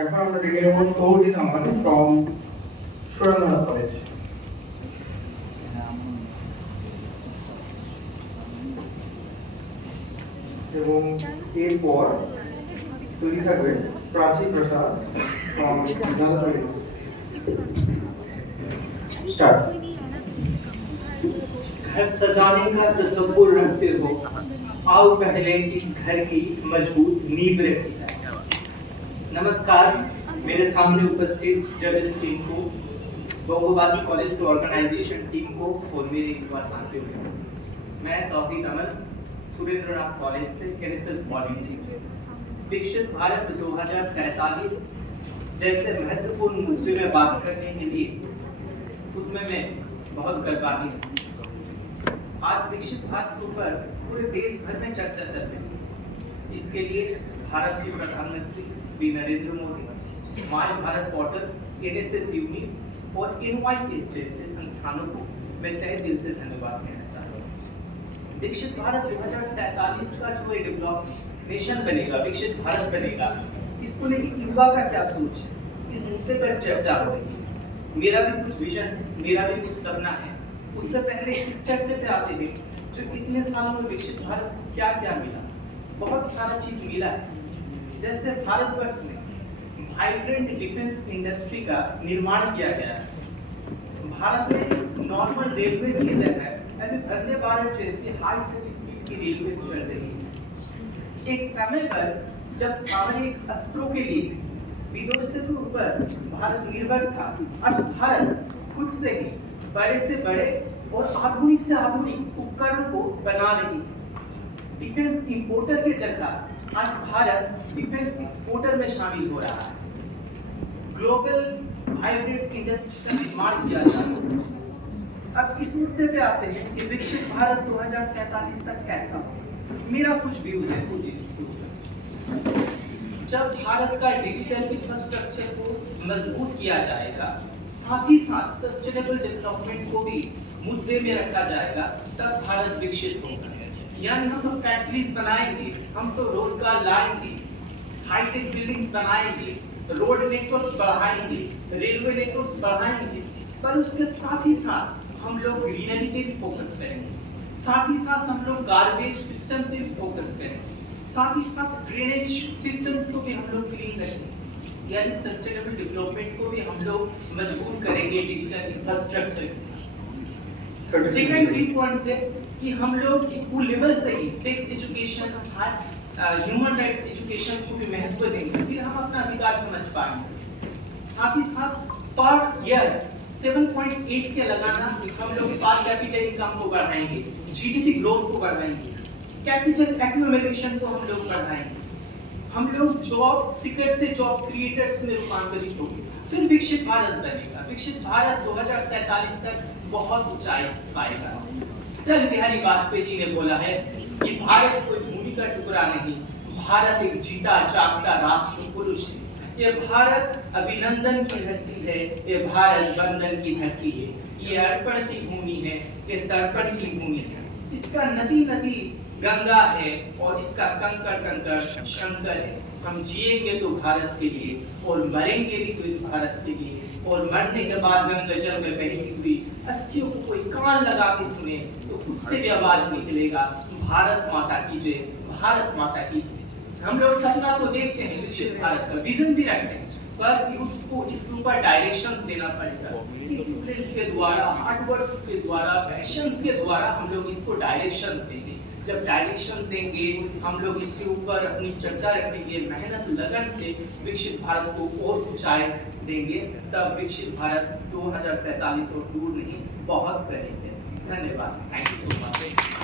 এখন আমরা ডেকে নেব তৌহিদ আমান ফ্রম সুরেন্দ্রনাথ কলেজ। এবং এরপর তৈরি থাকবে প্রাচী প্রসাদ ফ্রম যাদবপুর। स्टार्ट। घर सजाने का तसव्वुर रखते हो, आओ पहले इस घर की मजबूत नींव रखी जाए। नमस्कार, मेरे सामने उपस्थित जजेस टीम को, बंगोबासी कॉलेज के ऑर्गेनाइजेशन टीम को और मेरे युवा साथियों को। मैं तौहीद अमन, सुरेंद्रनाथ कॉलेज से एनएसएस वॉलंटियर। विकसित भारत 2047 जैसे महत्वपूर्ण मुद्दे में बात करने के लिए खुद में मैं बहुत गर्वान्वित हूँ। आज विकसित भारत के ऊपर पूरे देश भर में चर्चा चल रही है। इसके लिए भारत के प्रधानमंत्री Shri Narendra Modi, my Bharat portal, NSS units और इनवाइटेड जैसे संस्थानों को मैं तहे दिल से धन्यवाद कहना चाहता हूँ। विकसित भारत 2047 का जो ये डेवलप नेशन बनेगा, विकसित भारत बनेगा, इसको लेकर युवा का क्या सोच है, इस मुद्दे पर चर्चा हो रही है। मेरा भी कुछ विजन, मेरा भी कुछ सपना है। उससे पहले इस चर्चे पे आते हैं जो इतने सालों में विकसित भारत क्या क्या मिला। बहुत सारा चीज मिला है। जैसे भारतवर्ष में वाइब्रेंट डिफेंस इंडस्ट्री का निर्माण किया गया है। भारत में नॉर्मल रेलवे की जगह अभी वंदे भारत जैसी हाई स्पीड की रेलवे चल रही है। एक समय पर जब सामरिक अस्त्रों के लिए विदेशों के ऊपर भारत निर्भर था, आज भारत खुद से ही बड़े से बड़े और आधुनिक से आधुनिक उपकरण को बना रही है। डिफेंस इंपोर्टर की जगह आज भारत डिफेंस एक्सपोर्टर में शामिल हो रहा है। ग्लोबल वाइब्रेंट इंडस्ट्री का निर्माण किया जा रहा है। अब इस मुद्दे पे आते हैं कि विकसित भारत 2047 तक कैसा हो। मेरा कुछ व्यूज है खुद इसके ऊपर। जब भारत का डिजिटल इंफ्रास्ट्रक्चर को मजबूत किया जाएगा, साथ ही साथ सस्टेनेबल डेवलपमेंट को भी मुद्दे में रखा जाएगा, तब भारत विकसित होगा। यानी हम तो फैक्ट्रीज बनाएंगे, हम तो रोजगार लाएंगे, हाईटेक बिल्डिंग्स बनाएंगे, रोड नेटवर्क्स बढ़ाएंगे, रेलवे नेटवर्क्स बढ़ाएंगे, पर उसके साथ ही साथ हम लोग ग्रीनरी पे भी फोकस करेंगे, साथ ही साथ हम लोग गार्बेज सिस्टम पे भी फोकस करेंगे, साथ ही साथ ड्रेनेज सिस्टम्स को भी हम लोग क्लीन करेंगे। यानी सस्टेनेबल डेवलपमेंट को भी हम लोग मजबूत करेंगे डिजिटल इंफ्रास्ट्रक्चर के साथ। सेकंड की पॉइंट है कि हम लोग स्कूल लेवल से ही sex education, human rights education को भी महत्व देंगे, फिर हम अपना अधिकार समझ पाएंगे। साथ ही साथ पर ईयर 7.8 के लगाना, हम लोग पर कैपिटल इनकम को बढ़ाएंगे, जीडीपी ग्रोथ को बढ़ाएंगे, कैपिटल एक्यूमुलेशन को हम लोग बढ़ाएंगे, हम लोग जॉब सीकर से जॉब क्रिएटर्स में रूपांतरित होंगे, फिर विकसित भारत बनेगा। विकसित भारत 2047 तक बहुत ऊंचाई पाएगा। अटल बिहारी वाजपेयी जी ने बोला है कि भारत कोई भूमि का टुकड़ा नहीं, भारत एक जीता जागता राष्ट्र पुरुष है। ये भारत अभिनंदन की धरती है, ये भारत बंधन की धरती है, ये अर्पण की भूमि है, ये तर्पण की भूमि है। इसका नदी नदी गंगा है और इसका कंकड़ कंकड़ शंकर है। हम जिएंगे तो भारत के लिए और मरेंगे भी तो इस भारत के लिए, और मरने के बाद गंगा जल में बहती हुई अस्थियों को कोई कान लगा के सुने तो उससे भी आवाज निकलेगा, भारत माता की जय, भारत माता की जय। हम लोग सपना तो देखते हैं, विकसित भारत का विजन भी रखते हैं, पर यूथ्स को इसके ऊपर डायरेक्शन देना पड़ेगा। डिसिप्लिन के द्वारा, हार्ड वर्क के द्वारा, पैशंस के द्वारा हम लोग इसको डायरेक्शन देंगे। जब डायरेक्शन देंगे, हम लोग इसके ऊपर अपनी चर्चा रखेंगे, मेहनत लगन से विकसित भारत को और ऊंचाई देंगे, तब विकसित भारत 2047 और दूर नहीं, बहुत करीब है। धन्यवाद। Thank you so much.